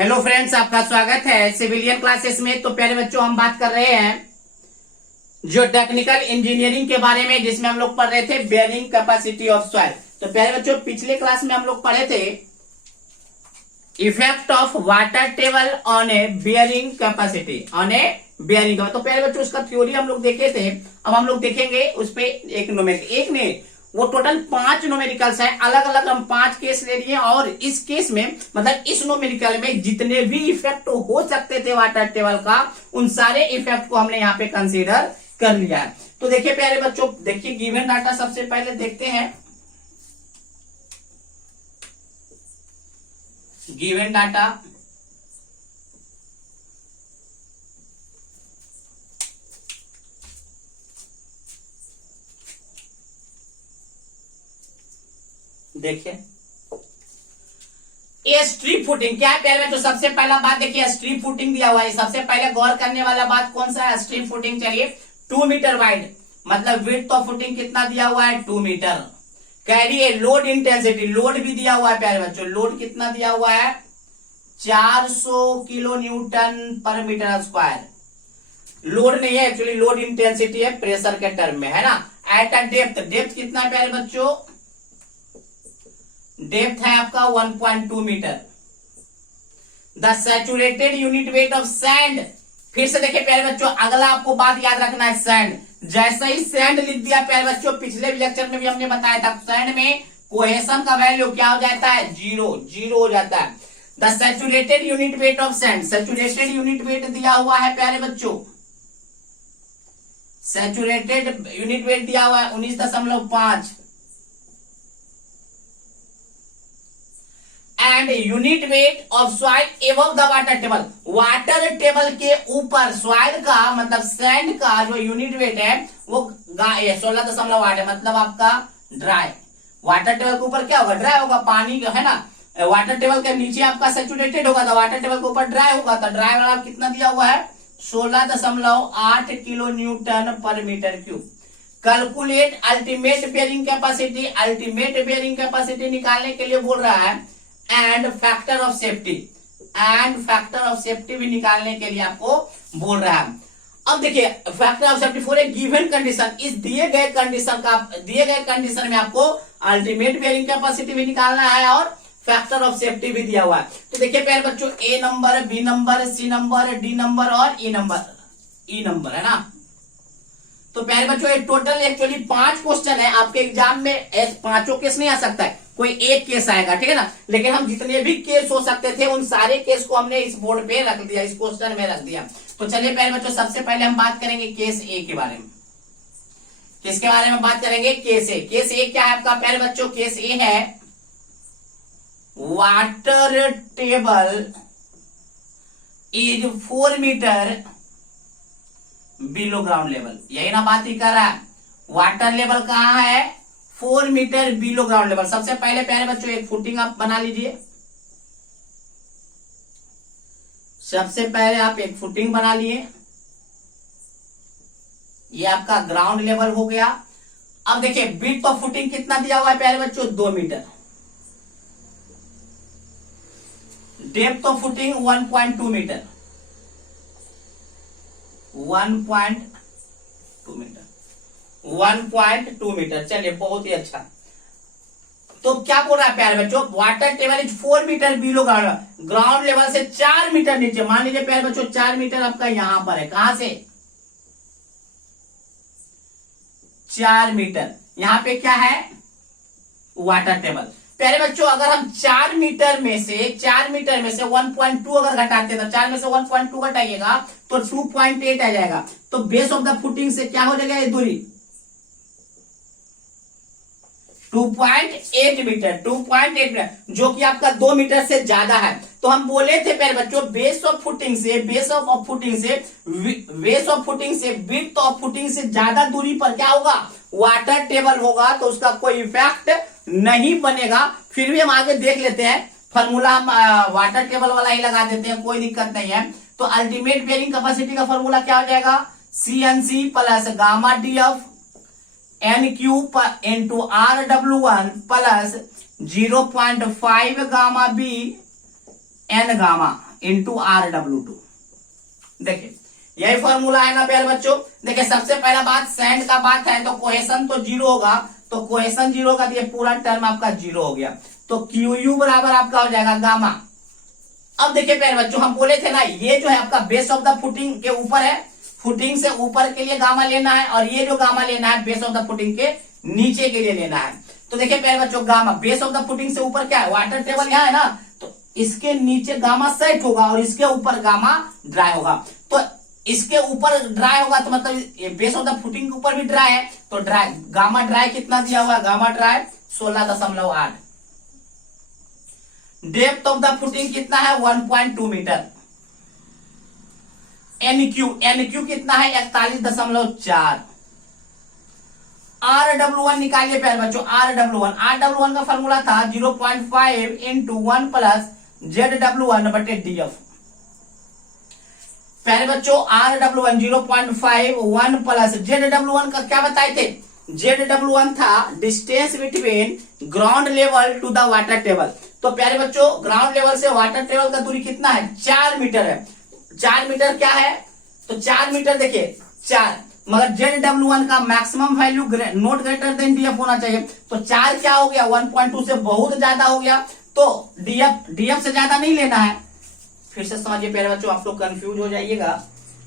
Hello friends, आपका स्वागत है सिविलियन क्लासेस में। तो प्यारे बच्चों, हम बात कर रहे हैं जो टेक्निकल इंजीनियरिंग के बारे में, जिसमें हम लोग पढ़ रहे थे बेयरिंग कैपेसिटी ऑफ सॉइल। तो प्यारे बच्चों, पिछले क्लास में हम लोग पढ़े थे effect of water table on A bearing capacity, on A bearing. तो प्यारे बच्चों, उसका थ्योरी हम लोग देखे थे। अब हम लोग देखेंगे उस पे एक न्यूमेरिकल, एक ने वो टोटल 5 न्यूमेरिकल्स है, अलग अलग हम 5 केस ले लिए। और इस केस में मतलब इस न्यूमेरिकल में जितने भी इफेक्ट हो सकते थे वाटर टेबल का, उन सारे इफेक्ट को हमने यहाँ पे कंसीडर कर लिया है। तो देखिए प्यारे बच्चों, देखिए गिवन डाटा सबसे पहले देखते हैं। गिवन डाटा देखिए, ये स्ट्रिप फुटिंग क्या है प्यारे बच्चों। सबसे पहला बात देखिए, स्ट्रिप फुटिंग दिया हुआ है। सबसे पहले गौर करने वाला बात कौन सा है? Strip footing. चलिए, 2 मीटर वाइड, मतलब विड्थ ऑफ फुटिंग कितना दिया हुआ है? 2 metre. Carry a load intensity, load भी दिया हुआ है प्यारे बच्चों। लोड कितना दिया हुआ है? 400 किलो न्यूटन पर मीटर स्क्वायर। लोड नहीं है एक्चुअली, लोड इंटेंसिटी है प्रेशर के टर्म में, है ना। एट अ डेप्थ, डेप्थ कितना है प्यारे बच्चों? डेप्थ है आपका 1.2 metre. The saturated unit weight of sand. फिर से देखिए प्यारे बच्चों, अगला आपको बात याद रखना है, सैंड। जैसे ही सैंड लिख दिया प्यारे बच्चों, पिछले लेक्चर में भी हमने बताया था, सैंड में कोहेशन का वैल्यू क्या हो जाता है? जीरो हो जाता है। The saturated unit weight of sand, saturated unit wait दिया हुआ है प्यारे बच्चों, सैचुरेटेड यूनिट वेट दिया हुआ है 19.5। And unit weight of soil above the water table, water table के ऊपर सॉइल का मतलब सैंड का जो यूनिट वेट है वो 16.8 है, मतलब आपका ड्राई। वाटर टेबल के ऊपर क्या होगा? ड्राई होगा, पानी है ना। वाटर टेबल के नीचे आपका सैचुरेटेड होगा, तो वाटर टेबल के ऊपर ड्राई होगा। तो ड्राई वाला कितना दिया हुआ है? 16.8 किलो न्यूटन पर metre cube. Calculate ultimate bearing capacity, ultimate bearing capacity निकालने के लिए बोल रहा है। And factor of safety, and factor of safety भी निकालने के लिए आपको बोल रहा है। अब देखिए, factor of safety for a given condition, इस दिए गए कंडीशन में आपको अल्टीमेट बेयरिंग कैपेसिटी भी निकालना है और फैक्टर ऑफ सेफ्टी भी दिया हुआ है। तो देखिए प्यारे बच्चों, A number, B number, C number, D number और ई नंबर है ना। तो प्यारे बच्चों, ये टोटल एक्चुअली 5 क्वेश्चन है। आपके एग्जाम में 5 केस नहीं आ सकता है, कोई एक केस आएगा, ठीक है ना। लेकिन हम जितने भी केस हो सकते थे उन सारे केस को हमने इस बोर्ड पे रख दिया, इस क्वेश्चन में रख दिया। तो चलिए प्यारे बच्चों, सबसे पहले हम बात करेंगे केस ए के बारे में। किसके बारे में बात करेंगे? केस ए। केस ए क्या है आपका प्यारे बच्चों? केस ए है water table is 4 metre below ground level. यही ना बात ही कर रहा है। वाटर लेवल कहां है? 4 मीटर बिलो ग्राउंड लेवल। सबसे पहले प्यारे बच्चों एक फुटिंग आप बना लीजिए। सबसे पहले आप एक फुटिंग बना लिए, ये आपका ग्राउंड लेवल हो गया। अब देखिए विड्थ ऑफ फुटिंग कितना दिया हुआ है प्यारे बच्चों? 2 metre. Depth of footing 1.2 metre, 1.2 metre, 1.2 metre. चलिए, बहुत ही अच्छा। तो क्या बोल रहा है प्यारे बच्चों? Water table is 4 metre below ground level से 4 मीटर नीचे। मान लीजिए प्यारे बच्चों 4 मीटर आपका यहां पर है। कहां से? 4 मीटर। यहां पे क्या है? Water table. प्यारे बच्चों, अगर हम 4 मीटर में से 1.2 अगर घटाते हैं, तो 4 में से 1.2 घटाइएगा तो 2.8 आ जाएगा। तो बेस ऑफ द फुटिंग से क्या हो जाएगा ये दूरी? 2.8 मीटर, 2.8 मीटर, जो कि आपका 2 मीटर से ज्यादा है। तो हम बोले थे प्यारे बच्चों, बेस ऑफ फुटिंग से विड्थ ऑफ फुटिंग से ज्यादा दूरी पर क्या होगा? वाटर टेबल होगा। तो उसका कोई इफेक्ट नहीं बनेगा। फिर भी हम आगे देख लेते हैं, फॉर्मूला हम वाटर टेबल वाला ही लगा देते हैं, कोई दिक्कत नहीं है। तो अल्टीमेट बेयरिंग कैपेसिटी का फॉर्मूला क्या हो जाएगा? CNC plus gamma DF NQ into RW1 plus 0.5 gamma B N gamma, into RW2। देखिए यही फॉर्मूला है ना प्यारे बच्चों। देखिए सबसे पहला बात सैंड का बात है तो कोहेशन तो जीरो होगा, तो कोहेशन जीरो का ये पूरा टर्म आपका जीरो हो गया, तो QU बराबर आपका हो जाएगा गामा। अब देखिए प्यारे बच्चों हम बोले थे ना ये जो है आपका बेस ऑफ द फुटिंग के ऊपर है, फुटिंग से ऊपर के लिए गामा लेना है, और ये जो गामा लेना है बेस ऑफ द फुटिंग के नीचे के लिए लेना है। तो देखिए प्यारे बच्चों gamma base of the footing से ऊपर क्या है, वाटर टेबल यहाँ है ना, तो इसके नीचे गामा सेट होगा और इसके ऊपर गामा ड्राई होगा। तो इसके ऊपर ड्राई होगा तो मतलब बेस ऑफ द फुटिंग के ऊपर भी ड्राई है, तो ड्राई गामा ड्राई कितना दिया हुआ है, gamma dry 16.8। Depth of the footing कितना है 1.2 मीटर। एनक्यू कितना है 41.4। RW1 निकालिए प्यारे बच्चों, RW1 का फॉर्मूला था 0.5 इंटू 1 प्लस ZW1 बटे DF। प्यारे बच्चों RW1 0.5 1 प्लस ZW1 का क्या बताए थे, ZW1 था distance between ground level to the water table. तो प्यारे बच्चों ग्राउंड लेवल से वाटर टेबल का दूरी कितना है 4 मीटर है। 4 मीटर क्या है, तो 4 मीटर देखिए 4, मगर ZW1 का maximum value not greater than DF होना चाहिए, तो 4 क्या हो गया 1.2 से बहुत ज्यादा हो गया, तो DF से ज्यादा नहीं लेना है। फिर से समझिए प्यारे बच्चों आप लोग कंफ्यूज हो जाइएगा।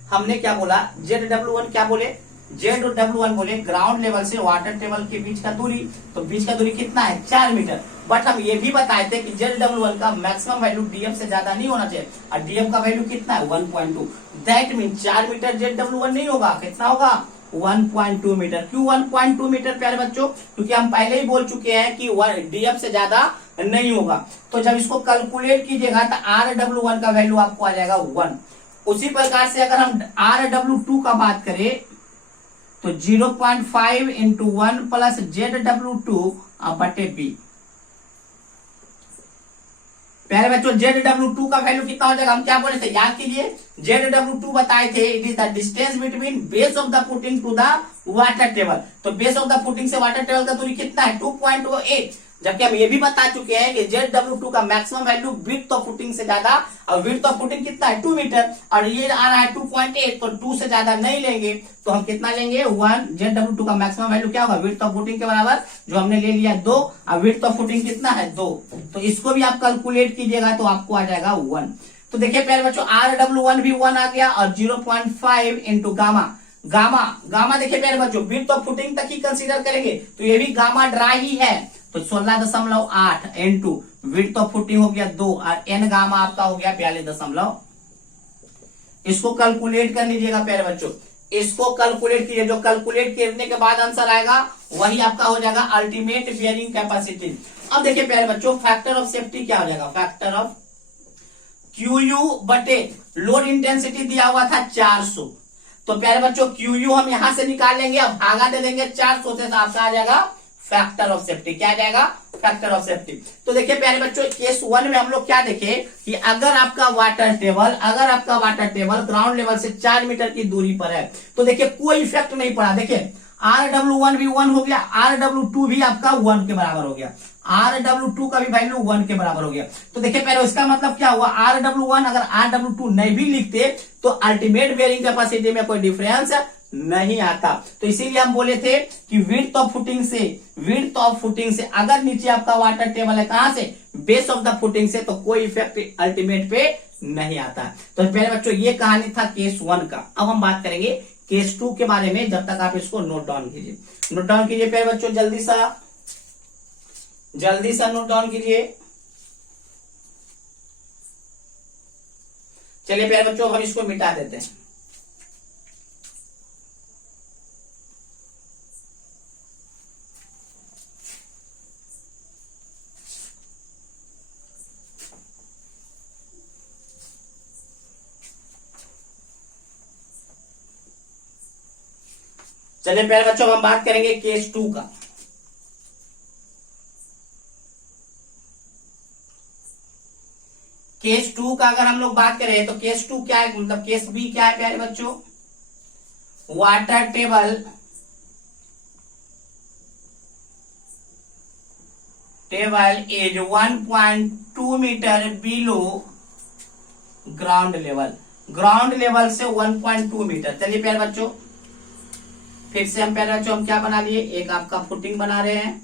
हमने क्या बोला ZW1 क्या बोले, ZW1 बोले ग्राउंड लेवल से वाटर टेबल के बीच का दूरी, तो बीच का दूरी कितना है 4 मीटर। बट हम ये भी बताए थे कि ZW1 का मैक्सिमम वैल्यू DF से ज्यादा नहीं होना चाहिए, और DF का वैल्यू कितना है 1.2। दैट मीन 4 मीटर ZW1 नहीं होगा, कितना होगा 1.2 मीटर। क्यों 1.2 मीटर प्यारे बच्चों, क्योंकि हम पहले ही बोल चुके हैं कि DF से ज्यादा नहीं होगा। तो जब इसको कैलकुलेट कीजिएगा तो RW1 का वैल्यू आपको आ जाएगा 1। उसी प्रकार से अगर हम RW2 का बात करें तो 0.5 इंटू 1 प्लस ZW2 बटे B। प्यारे बच्चों ZW2 का वैल्यू कितना हो जाएगा, हम क्या बोले थे याद कीजिए, ZW2 बताए थे it is the distance between base of the footing to the water table. तो बेस ऑफ द फुटिंग से वाटर टेबल का दूरी कितना है 2.8, जबकि हम ये भी बता चुके हैं कि ZW2 का maximum value width of footing से ज्यादा, और विड्थ ऑफ फुटिंग कितना है 2 मीटर, और ये आ रहा है 2.8, तो 2 से ज्यादा नहीं लेंगे, तो हम कितना लेंगे 1। ZW2 का मैक्सिमम वैल्यू क्या होगा विड्थ ऑफ फुटिंग के बराबर, जो हमने ले लिया 2, और विड्थ ऑफ फुटिंग कितना है 2, तो इसको भी आप कैलकुलेट कीजिएगा तो आपको आ जाएगा 1। तो देखिए प्यारे बच्चों RW1 भी 1 आ गया, और 0.5 इंटू गामा देखिए प्यारे बच्चों विड्थ ऑफ फुटिंग तक ही कंसीडर करेंगे, तो ये भी गामा ड्राई ही है, तो 16.8 इंटू विड्थ ऑफ फुटिंग हो गया 2, और एन गामा आपका हो गया 42. इसको कैलकुलेट कर लीजिएगा प्यारे बच्चों, इसको कैलकुलेट कीजिए, जो कैलकुलेट करने के बाद आंसर आएगा वही आपका हो जाएगा अल्टीमेट बियरिंग कैपेसिटी। अब देखिए प्यारे बच्चों फैक्टर ऑफ सेफ्टी क्या हो जाएगा, फैक्टर ऑफ QU बटे लोड इंटेंसिटी दिया हुआ था 400, तो प्यारे बच्चों QU हम यहां से निकाल लेंगे, अब भागा दे देंगे 400 से, तो आपका आ जाएगा फैक्टर ऑफ सेफ्टी। क्या आ जाएगा फैक्टर ऑफ सेफ्टी। तो देखिए प्यारे बच्चों केस 1 में हम लोग क्या देखे कि अगर आपका वाटर टेबल ग्राउंड लेवल से 4 मीटर की दूरी पर है, तो देखिए कोई इफेक्ट नहीं पड़ा। देखिए RW1 भी 1 हो गया, RW2 भी आपका 1 के बराबर हो गया, RW2 का भी वैल्यू 1 के बराबर हो गया। तो देखिए पहले इसका मतलब क्या हुआ, RW1 अगर RW2 नहीं भी लिखते तो अल्टीमेट बेयरिंग कैपेसिटी में कोई डिफरेंस नहीं आता। तो इसीलिए हम बोले थे कि विड्थ ऑफ फुटिंग से अगर नीचे आपका वाटर टेबल है कहां से, बेस ऑफ द फुटिंग से, तो कोई इफेक्ट अल्टीमेट पे नहीं आता। तो पहले बच्चों ये कहानी था केस 1 का। अब हम बात करेंगे केस 2 के बारे में, जब तक आप इसको नोट डाउन कीजिए प्यारे बच्चों, जल्दी सा नोट डाउन कीजिए। चलिए प्यारे बच्चों हम इसको मिटा देते हैं। चलिए प्यारे बच्चों हम बात करेंगे केस 2 का। केस 2 का अगर हम लोग बात करें तो केस 2 क्या है, मतलब केस बी क्या है प्यारे बच्चों, water table is 1.2 metre below ground level, ground level से 1.2 मीटर। चलिए प्यारे बच्चों, फिर से हम प्यारे बच्चों हम क्या बना लिए, एक आपका फुटिंग बना रहे हैं।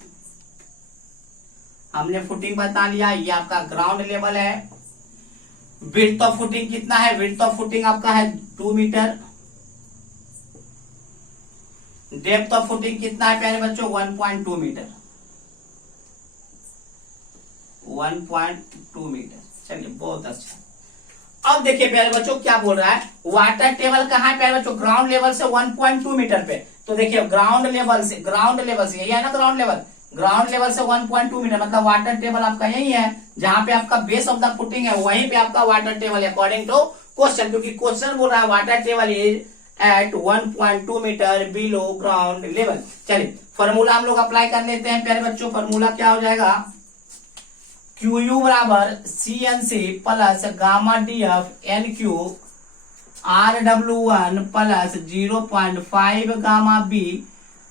हमने फुटिंग बता लिया, ये आपका ग्राउंड लेवल है। विड्थ ऑफ फुटिंग कितना है, विड्थ ऑफ फुटिंग आपका है 2 मीटर। डेप्थ ऑफ फुटिंग कितना है प्यारे बच्चों, 1.2 मीटर, 1.2 मीटर। चलिए बहुत अच्छा। अब देखिए प्यारे बच्चों क्या बोल रहा है, वाटर टेबल कहाँ है प्यारे बच्चों, ग्राउंड लेवल से 1.2 मीटर पे। तो देखिए ग्राउंड लेवल से यही है ना ग्राउंड लेवल, ग्राउंड लेवल से 1.2 मीटर मतलब वाटर टेबल आपका यही है, जहां पे आपका बेस ऑफ द फुटिंग है वहीं पे आपका वाटर टेबल है अकॉर्डिंग टू क्वेश्चन, क्योंकि क्वेश्चन बोल रहा है water table is at 1.2 metre below ground level. चलिए फॉर्मूला हम लोग अप्लाई कर लेते हैं प्यारे बच्चों। फॉर्मूला क्या हो जाएगा, QU बराबर CNC plus gamma DF NQ RW1 plus 0.5 gamma B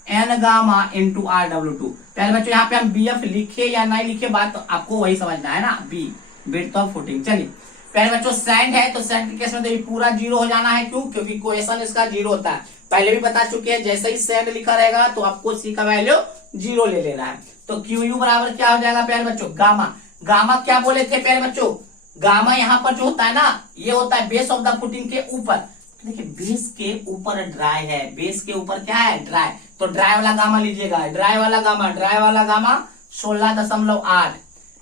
N gamma into RW2। पहले बच्चों यहाँ पे हम BF लिखे या नहीं लिखे बात तो आपको वही समझना है ना, B विड्थ ऑफ फुटिंग। चलिए पहले बच्चों सैंड है तो सैंड के केस में तो ये पूरा जीरो हो जाना है, क्यों, क्योंकि क्वेश्चन इसका जीरो होता है, पहले भी बता चुके हैं। जैसे ही सैंड लिखा रहेगा तो आपको C का वैल्यू जीरो ले लेना है। तो QU बराबर क्या हो जाएगा प्यारे बच्चों, गामा। गामा क्या बोले थे प्यारे बच्चों, गामा यहाँ पर जो होता है ना, ये होता है बेस ऑफ द फुटिंग के ऊपर। देखिए बेस के ऊपर ड्राई है, बेस के ऊपर क्या है, ड्राई। तो ड्राई वाला गामा लीजिएगा, ड्राई वाला gamma 16.8।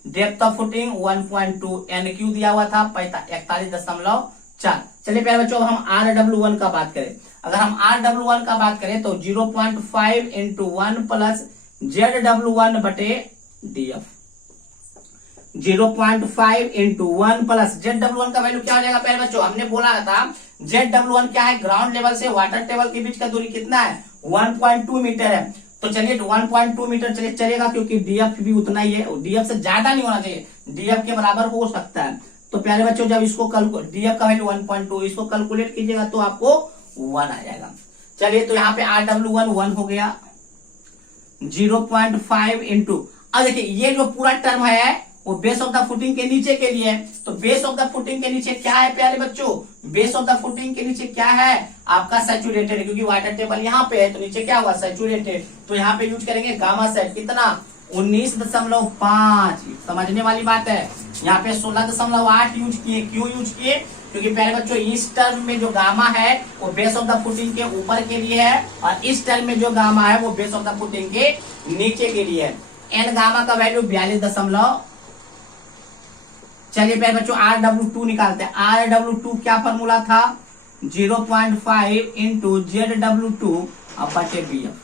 Depth of footing 1.2, NQ दिया हुआ था 41.4। चलिए प्यारे बच्चों अब हम RW1 का बात करें। अगर हम RW1 का बात करें तो 0.5 इंटू 1 प्लस ZW1 बटे DF। 0.5 इंटू 1 प्लस ZW1 का वैल्यू क्या हो जाएगा प्यारे बच्चों, हमने बोला था ZW1 क्या है, ग्राउंड लेवल से वाटर टेबल के बीच का दूरी कितना है, 1.2 मीटर है। तो चलिए 1.2 मीटर चलिए चलेगा, क्योंकि DF भी उतना ही है, DF से ज्यादा नहीं होना चाहिए, DF के बराबर हो सकता है। तो प्यारे बच्चों जब इसको DF का वैल्यू 1.2 इसको कैलकुलेट कीजिएगा तो आपको 1 आ जाएगा। चलिए तो यहाँ पे RW1 1 हो गया, 0.5 इंटू, अब देखिए ये जो पूरा टर्म है वो बेस ऑफ द फुटिंग के नीचे के लिए है। तो बेस ऑफ द फुटिंग के नीचे क्या है प्यारे बच्चों, बेस ऑफ द फुटिंग के नीचे क्या है आपका सैचुरेटेड, क्योंकि वाटर टेबल यहाँ पे है तो नीचे क्या हुआ सैचुरेटेड। तो यहाँ पे यूज करेंगे गामा सेट, कितना 19.5। समझने वाली बात है, यहाँ पे 16.8 यूज किए, क्यों यूज किए, क्योंकि प्यारे बच्चों इस टर्म में जो गामा है वो बेस ऑफ द फुटिंग के ऊपर के लिए है, और इस टर्म में जो गामा है वो बेस ऑफ द फुटिंग के नीचे के लिए है। एन गामा का वैल्यू 42। चलिए प्यारे बच्चों RW2 निकालते हैं। RW2 क्या फॉर्मूला था, 0.5 इंटू ZW2 बटे BF।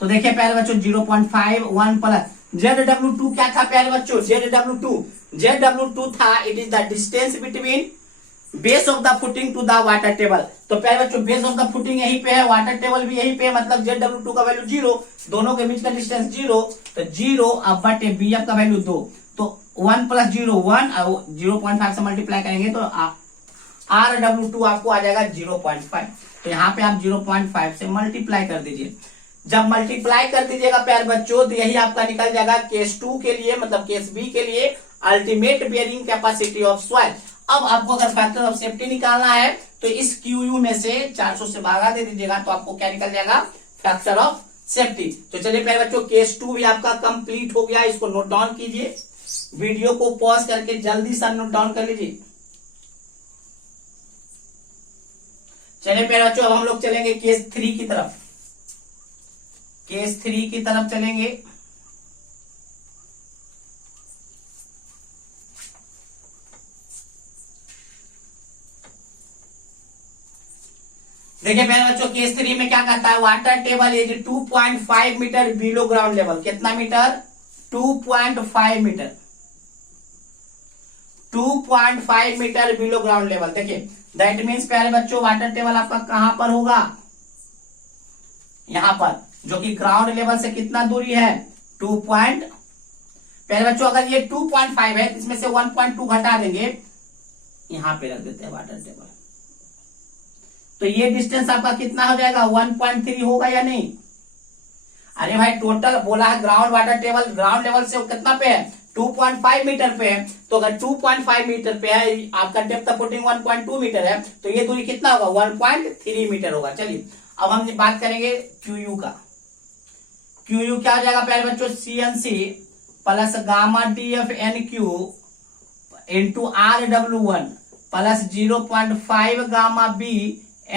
तो देखिए प्यारे बच्चों 0.5 1 प्लस ZW2 क्या था प्यारे बच्चों, ZW2 था, it is the distance between base of the footing to the water table. तो प्यारे बच्चों बेस ऑफ द फुटिंग यहीं पे है, वाटर टेबल भी यहीं पे है, मतलब ZW2 का वैल्यू 0, दोनों के बीच का डिस्टेंस 0, तो 0 अब बटे BF का वैल्यू 2। तो 1 प्लस 0 1, 0.5 से मल्टीप्लाई करेंगे तो RW2 आपको आ जाएगा 0.5। तो यहाँ पे आप 0.5 से मल्टीप्लाई कर दीजिए। जब मल्टीप्लाई कर दीजिएगा प्यारे बच्चों तो यही आपका निकल जाएगा केस 2 के लिए, मतलब केस बी के लिए ultimate bearing capacity of soil. अब आपको अगर फैक्टर ऑफ सेफ्टी निकालना है तो इस QU में से 400 से भागा दे दीजिएगा, तो आपको क्या निकल जाएगा, फैक्टर ऑफ सेफ्टी। तो चलिए प्यारे बच्चों केस 2 भी आपका कंप्लीट हो गया, इसको नोट डाउन कीजिए, वीडियो को पॉज करके जल्दी से नोट डाउन कर लीजिए। चलिए प्यारे बच्चों अब हम लोग चलेंगे केस 3 की तरफ, केस 3 की तरफ चलेंगे। देखिए प्यारे बच्चों केस 3 में क्या कहता है, water table is 2.5 metre below ground level. कितना metre, 2.5 metre, 2.5 metre below ground level. देखिए दैट मीन्स प्यारे बच्चों वाटर टेबल आपका कहां पर होगा, यहां पर, जो कि ग्राउंड लेवल से कितना दूरी है 2 पॉइंट। प्यारे बच्चों अगर ये 2.5 है इसमें से 1.2 घटा देंगे, यहां पे रख देते हैं वाटर टेबल, तो ये डिस्टेंस आपका कितना हो जाएगा 1.3 होगा या नहीं। अरे भाई टोटल बोला है ground water table, ground level से कितना पे है 2.5 मीटर पे है, तो अगर 2.5 मीटर पे है, आपका डेप्थ ऑफ फुटिंग 1.2 मीटर है, तो ये दूरी कितना होगा 1.3 मीटर होगा। चलिए अब हम बात करेंगे क्यू का। क्यू क्या हो जाएगा प्यारे बच्चों, CNC plus gamma DF NQ into RW1 plus 0.5 gamma B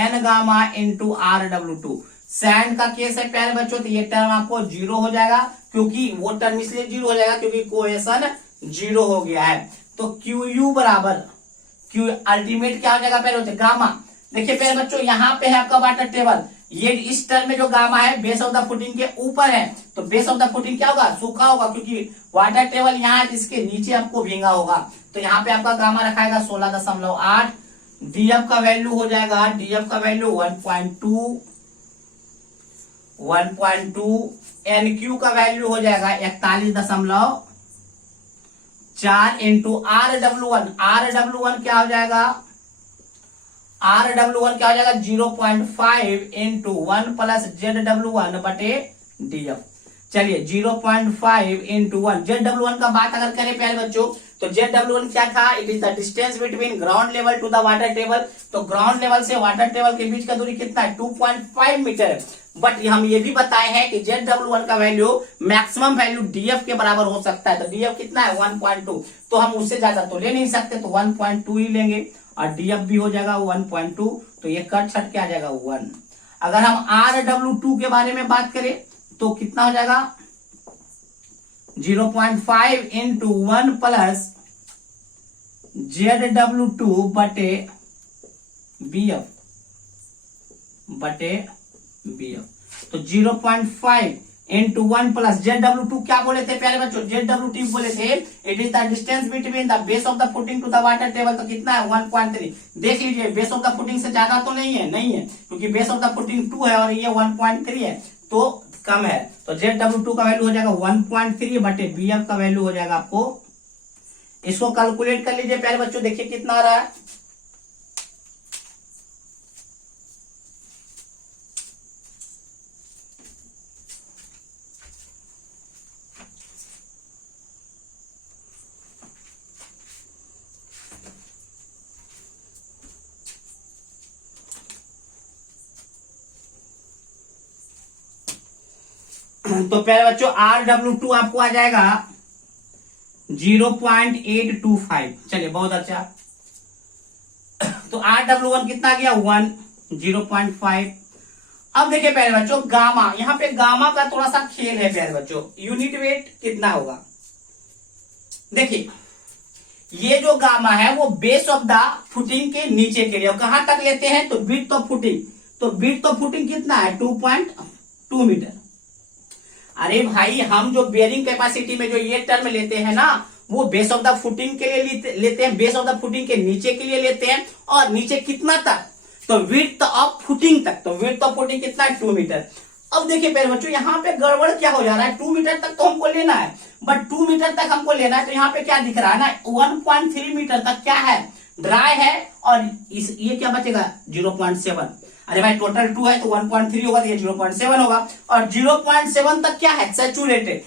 N gamma into RW2। Sand का केस है प्यारे बच्चों, तो ये टर्म आपको जीरो हो जाएगा, क्योंकि वो टर्म इसलिए जीरो हो जाएगा क्योंकि कोएशन जीरो हो गया है। तो क्यू बराबर क्यू अल्टीमेट क्या हो जाएगा प्यारे बच्चों, गामा। देखिए प्यारे बच्चों यहाँ पे है आपका वाटर टेबल, ये इस टर्म में जो गामा है बेस ऑफ द फुटिंग के ऊपर है, तो बेस ऑफ द फुटिंग क्या होगा, सूखा होगा, क्योंकि वाटर टेबल यहाँ है, इसके नीचे आपको भींगा होगा। तो यहाँ पे आपका गामा रखाएगा 16.8। डीएफ का वैल्यू हो जाएगा, डीएफ का वैल्यू 1.2। एनक्यू का वैल्यू हो जाएगा 41.4 इंटू RW1। RW1 क्या हो जाएगा, RW1 क्या हो जाएगा 0.5 इंटू 1 प्लस ZW1 बटे DF। चलिए 0.5 इंटू 1, ZW1 का बात अगर करें प्यारे बच्चों, तो ZW1 क्या था, it is the distance between ground level to the water table. तो ग्राउंड लेवल से वाटर टेबल के बीच का दूरी कितना है 2.5 मीटर है। बट हम ये भी बताए हैं कि ZW1 का वैल्यू मैक्सिमम वैल्यू DF के बराबर हो सकता है। तो DF कितना है 1.2, तो हम उससे ज्यादा तो ले नहीं सकते, तो 1.2 ही लेंगे, और DF भी हो जाएगा 1.2, तो ये कट छट के आ जाएगा 1। अगर हम RW2 के बारे में बात करें तो कितना हो जाएगा 0.5 इंटू 1 प्लस ZW2 बटे BF। तो 0.5 इंटू 1 प्लस ZW2 क्या बोले थे प्यारे बच्चों, ZW2 बोले थे it is the distance between the base of the footing to the water table. तो कितना है 1.3। देख लीजिए बेस ऑफ द फुटिंग से ज्यादा तो नहीं है, क्योंकि बेस ऑफ द फुटिंग 2 है और ये 1.3 है, तो कम है। तो ZW2 का वैल्यू हो जाएगा 1.3 बटे BF का वैल्यू हो जाएगा आपको, इसको कैलकुलेट कर लीजिए प्यारे बच्चों, देखिए कितना आ रहा है। तो प्यारे बच्चों RW2 आपको आ जाएगा 0.825। चलिए बहुत अच्छा। तो RW1 कितना गया 1, 0.5। अब देखिए प्यारे बच्चों गामा, यहां पे गामा का थोड़ा सा खेल है प्यारे बच्चों, यूनिट वेट कितना होगा। देखिए ये जो गामा है वो बेस ऑफ द फुटिंग के नीचे के लिए, कहां तक लेते हैं तो विड्थ ऑफ फुटिंग। तो विड्थ ऑफ फुटिंग कितना है 2.2 मीटर। अरे भाई हम जो बेयरिंग कैपेसिटी में जो ये टर्म लेते हैं ना, वो बेस ऑफ द फुटिंग के लिए लेते हैं, बेस ऑफ द फुटिंग के नीचे के लिए लेते हैं, और नीचे कितना तक, तो विड्थ ऑफ फुटिंग तक। तो विड्थ ऑफ फुटिंग कितना है 2 मीटर। अब देखिए प्यारे बच्चों यहाँ पे गड़बड़ क्या हो जा रहा है, 2 मीटर तक तो हमको लेना है, बट 2 मीटर तक हमको लेना है, तो यहाँ पे क्या दिख रहा है ना 1.3 मीटर तक क्या है ड्राई है, और ये क्या बचेगा 0.7। अरे भाई टोटल 2 है तो 1.3 होगा, तो ये 0.7 होगा, और 0.7 तक क्या है सैचुरेटेड।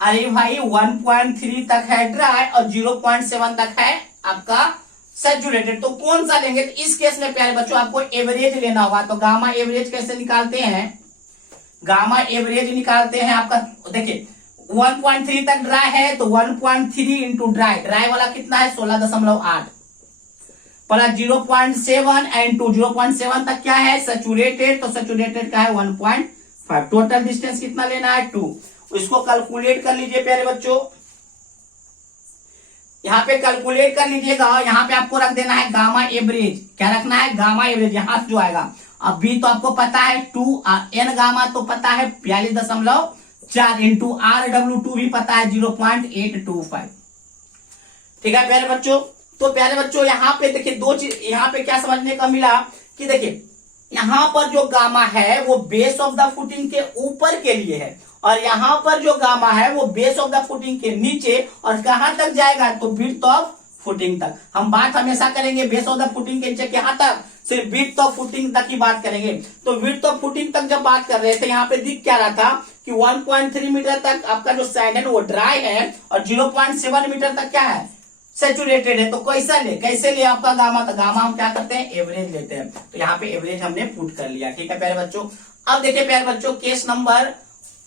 अरे भाई 1.3 तक है ड्राई और 0.7 तक है आपका सैचुरेटेड। तो कौन सा लेंगे, तो इस केस में प्यारे बच्चों आपको एवरेज लेना होगा। तो गामा एवरेज कैसे निकालते हैं, गामा एवरेज निकालते हैं आपका, देखिए 1.3 तक ड्राई है, तो 1.3 इंटू ड्राई वाला कितना है 16.8 प्लस 0.7 एंड 0.7 तक क्या है सैचुरेटेड, तो सैचुरेटेड का है 1.5। टोटल डिस्टेंस कितना लेना है 2। इसको कैलकुलेट कर लीजिए प्यारे बच्चों, यहाँ पे कैलकुलेट कर लीजिएगा। यहाँ पे आपको रख देना है गामा एवरेज, क्या रखना है गामा एवरेज, यहां से जो आएगा। अब बी तो आपको पता है 2, एन गामा तो पता है 42.4 इंटू RW2 भी पता है 0.825। ठीक है प्यारे बच्चों। तो प्यारे बच्चों यहाँ पे देखिए दो चीज, यहाँ पे क्या समझने का मिला कि देखिए यहाँ पर जो गामा है वो बेस ऑफ द फुटिंग के ऊपर के लिए है, और यहाँ पर जो गामा है वो बेस ऑफ द फुटिंग के नीचे, और कहां तक जाएगा तो विड्थ ऑफ फुटिंग तक। हम बात हमेशा करेंगे बेस ऑफ द फुटिंग के नीचे कहां तक, सिर्फ विड्थ ऑफ फुटिंग तक की बात करेंगे। तो विड्थ ऑफ फुटिंग तक जब बात कर रहे थे यहाँ पे दिख क्या रहा था कि 1.3 मीटर तक आपका जो सैंड है वो ड्राई है और 0.7 मीटर तक क्या है, सेचुरेटेड है। तो कैसे ले आपका गामा, तो गामा हम क्या करते हैं, एवरेज लेते हैं। तो यहाँ पे एवरेज हमने पुट कर लिया। ठीक है प्यारे बच्चों, अब देखिए प्यारे बच्चों case number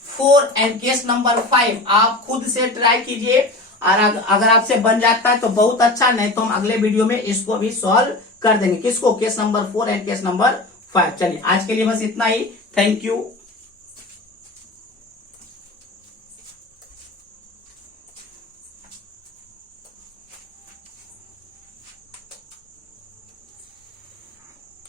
4 and case number 5 आप खुद से ट्राई कीजिए, और अगर आपसे बन जाता है तो बहुत अच्छा, नहीं तो हम अगले वीडियो में इसको भी सॉल्व कर देंगे। किसको, case number 4 and case number 5। चलिए आज के लिए बस इतना ही। Thank you.